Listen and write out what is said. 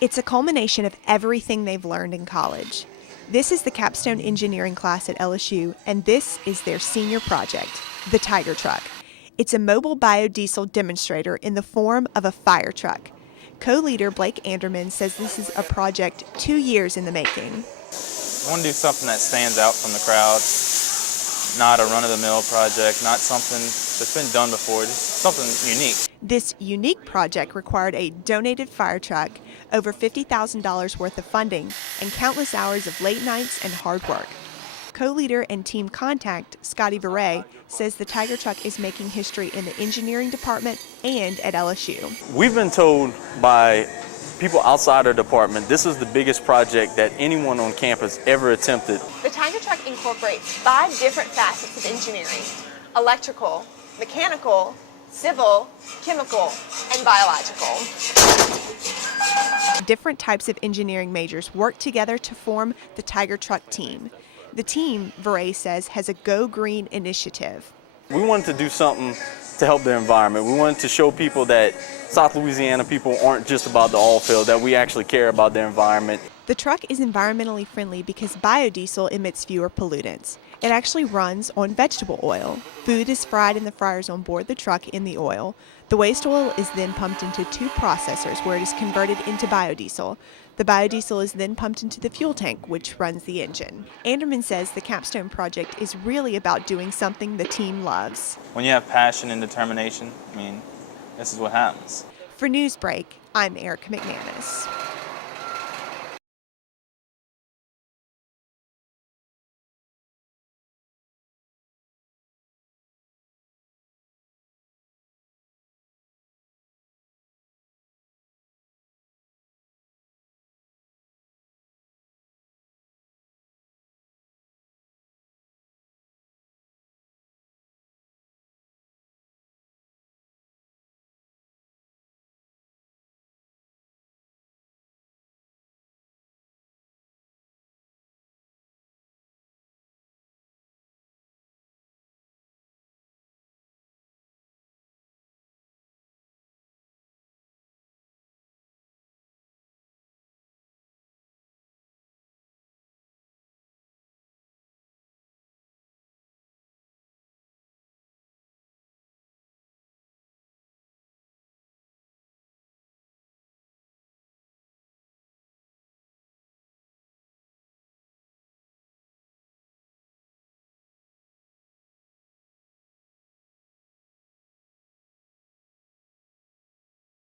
It's a culmination of everything they've learned in college. This is the capstone engineering class at LSU, and this is their senior project, the Tiger Truck. It's a mobile biodiesel demonstrator in the form of a fire truck. Co-leader Blake Anderman says this is a project 2 years in the making. I want to do something that stands out from the crowd, not a run-of-the-mill project, not something that's been done before, just something unique. This unique project required a donated fire truck, over $50,000 worth of funding, and countless hours of late nights and hard work. Co-leader and team contact, Scotty Veray, says the Tiger Truck is making history in the engineering department and at LSU. We've been told by people outside our department this is the biggest project that anyone on campus ever attempted. The Tiger Truck incorporates 5 different facets of engineering: electrical, mechanical, civil, chemical, and biological. Different types of engineering majors work together to form the Tiger Truck team. The team, Veray says, has a Go Green initiative. We wanted to do something to help the environment. We wanted to show people that South Louisiana people aren't just about the oil field, that we actually care about the environment. The truck is environmentally friendly because biodiesel emits fewer pollutants. It actually runs on vegetable oil. Food is fried in the fryers on board the truck in the oil. The waste oil is then pumped into 2 processors where it is converted into biodiesel. The biodiesel is then pumped into the fuel tank, which runs the engine. Anderman says the capstone project is really about doing something the team loves. When you have passion and determination, this is what happens. For Newsbreak, I'm Erica McManus.